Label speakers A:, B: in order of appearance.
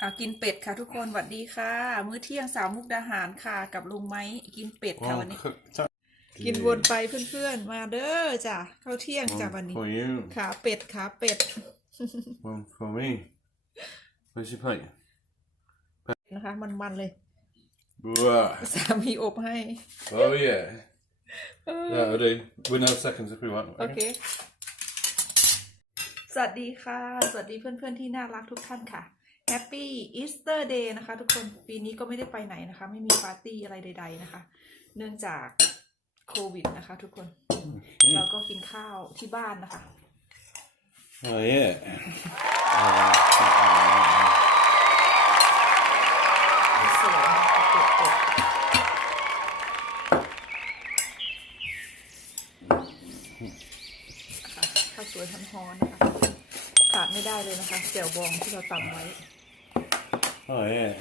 A: อ่ากินเป็ดค่ะทุกคนสวัสดีค่ะ มื้อเที่ยงสาวมุกดาหารค่ะ กับลุงไม้กินเป็ดค่ะ
B: Well
A: วันนี้
B: cooked up.
A: กินวนไปเพื่อนๆ มาเด้อจ้ะเข้าวเที่ยงจ้ะ
B: One
A: วันนี้
B: for you,
A: ขาเป็ดขาเป็ด
B: one for me. Where's your plate?
A: นะคะ มันๆเลย
B: Whoa.
A: สามีอบให้
B: Oh yeah.
A: เออ
B: That'll do. We'll have seconds if we want.
A: โอเคสวัสดีค่ะ สวัสดีเพื่อนๆที่น่ารักทุกท่านค่ะ Happy Easter Day นะคะทุกคนปีนี้ก็ไม่ได้ไปไหนนะคะ ไม่มีปาร์ตี้อะไรใด ๆนะคะ เนื่องจากโควิดนะคะ ทุกคน เราก็กินข้าวที่บ้านนะคะ
B: Oh yeah. Uh,
A: สวยนะคะเป็ดเป็ดค่ะข้าวสวยท้อนๆนะคะขาดไม่ได้เลยนะคะแจ่วบองที่เราตำไว้
B: oh yeah.